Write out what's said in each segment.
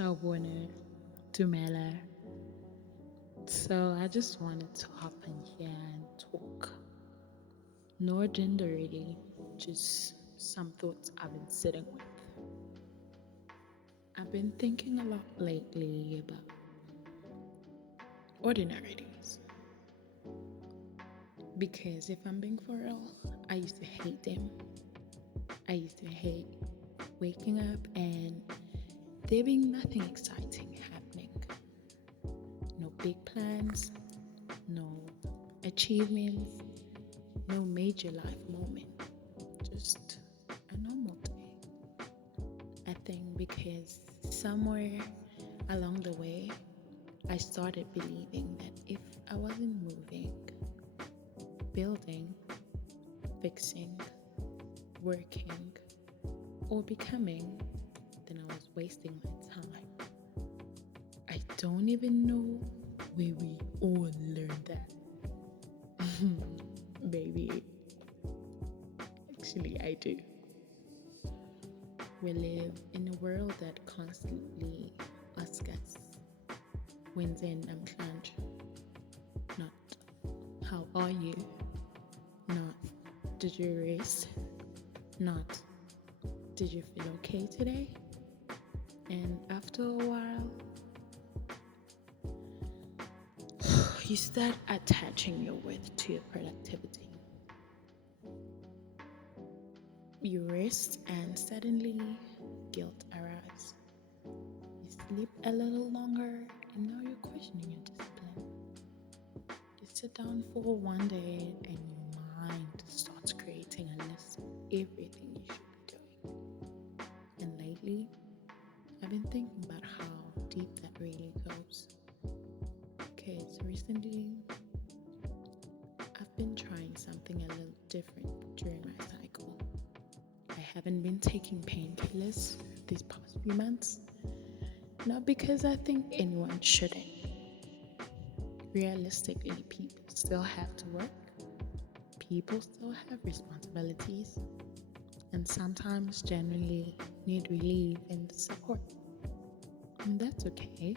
Sawubona, Dumela. So I just wanted to hop in here and talk. No agenda really, just some thoughts I've been sitting with. I've been thinking a lot lately about ordinary days. Because if I'm being for real, I used to hate them. I used to hate waking up and there being nothing exciting happening. No big plans, no achievements, no major life moment, just a normal day. I think because somewhere along the way, I started believing that if I wasn't moving, building, fixing, working, or becoming, then I was wasting my time. I don't even know where we all learned that. Maybe. Actually, I do. We live in a world that constantly asks us, when's in Namhlanje? Not, how are you? Not, did you rest? Not, did you feel okay today? And after a while, you start attaching your worth to your productivity. You rest and suddenly guilt arrives. You sleep a little longer and now you're questioning your discipline. You sit down for one day and your mind starts creating a list of everything you should be doing. And lately, I've been thinking about how deep that really goes. Because recently, I've been trying something a little different during my cycle. I haven't been taking painkillers these past few months. Not because I think anyone shouldn't. Realistically, people still have to work, people still have responsibilities, and sometimes genuinely need relief and support. And that's okay.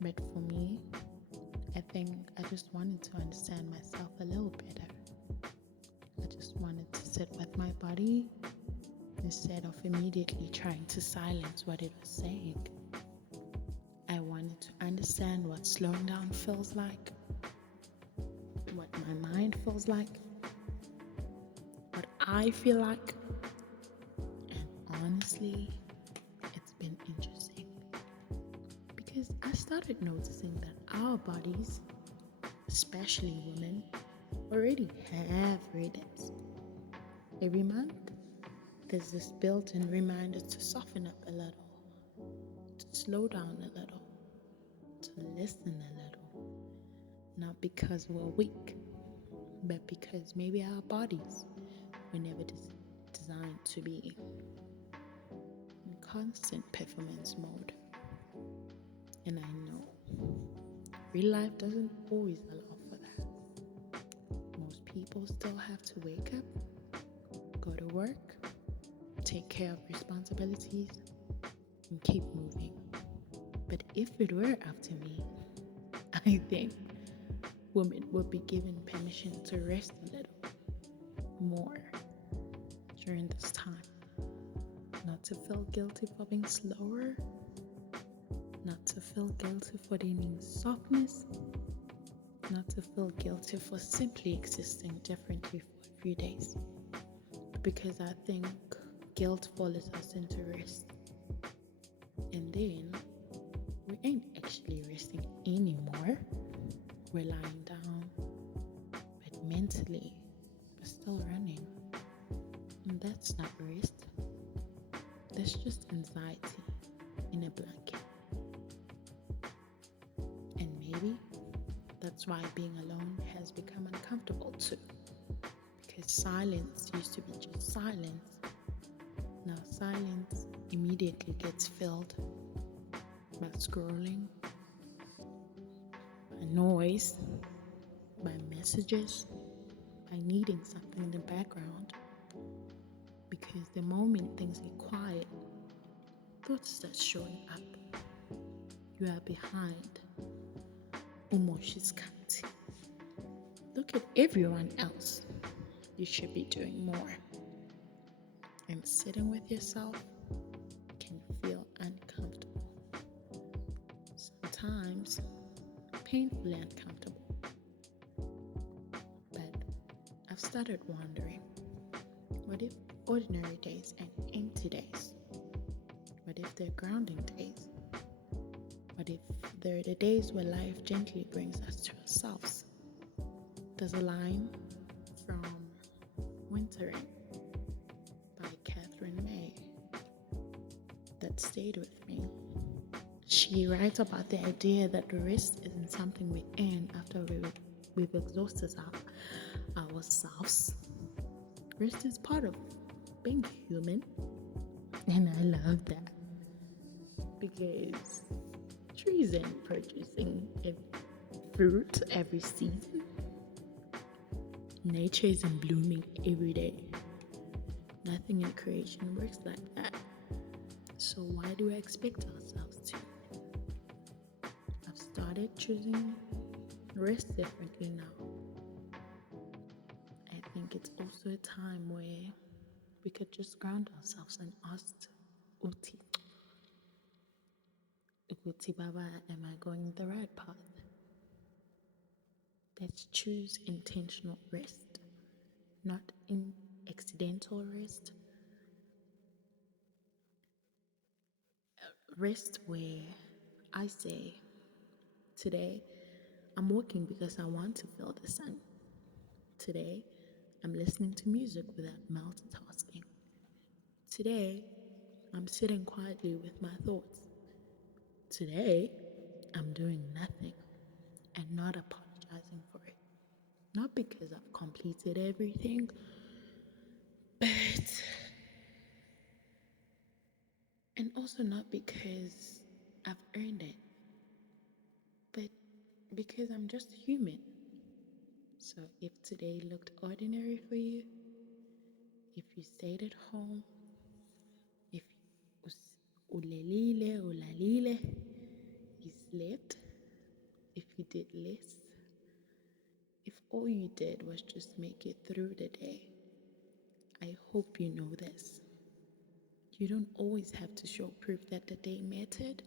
But for me, I think I just wanted to understand myself a little better. I just wanted to sit with my body instead of immediately trying to silence what it was saying. I wanted to understand what slowing down feels like, what my mind feels like, what I feel like, and honestly, it's been interesting because I started noticing that our bodies, especially women, already have rhythms. Every month, there's this built-in reminder to soften up a little, to slow down a little, to listen a little. Not because we're weak, but because maybe our bodies were never designed to be in constant performance mode. And I know real life doesn't always allow for that. Most people still have to wake up, go to work, take care of responsibilities, and keep moving. But if it were up to me, I think women would be given permission to rest a little more during this time. Not to feel guilty for being slower, not to feel guilty for needing softness, not to feel guilty for simply existing differently for a few days. Because I think guilt follows us into rest. And then we ain't actually resting anymore. We're lying down, but mentally, we're still running. And that's not rest. That's just anxiety in a blanket. And maybe that's why being alone has become uncomfortable too. Because silence used to be just silence. Now silence immediately gets filled by scrolling, by noise, by messages, by needing something in the background. Because the moment things get quiet, thoughts start showing up. You are behind Umoshi's county. Look at everyone else. You should be doing more. And sitting with yourself can feel uncomfortable. Sometimes painfully uncomfortable. But I've started wondering, what if ordinary days and empty days? What if they're grounding days? What if they're the days where life gently brings us to ourselves? There's a line from Wintering by Catherine May that stayed with me. She writes about the idea that rest isn't something we earn after we've exhausted ourselves. Rest is part of being human, and I love that because trees aren't producing fruit every season. Nature isn't blooming every day. Nothing in creation works like that. So why do we expect ourselves to? I've started choosing rest differently now. I think it's also a time where we could just ground ourselves and ask Uti, Baba, am I going the right path? Let's choose intentional rest, not accidental rest. Rest where I say, today I'm walking because I want to feel the sun. Today I'm listening to music without multitasking. Today I'm sitting quietly with my thoughts. Today I'm doing nothing and not apologizing for it. Not because I've completed everything, but and also not because I've earned it, but because I'm just human. So if today looked ordinary for you, if you stayed at home, if ulelile, ulalile, you slept, if you did less, if all you did was just make it through the day, I hope you know this. You don't always have to show proof that the day mattered.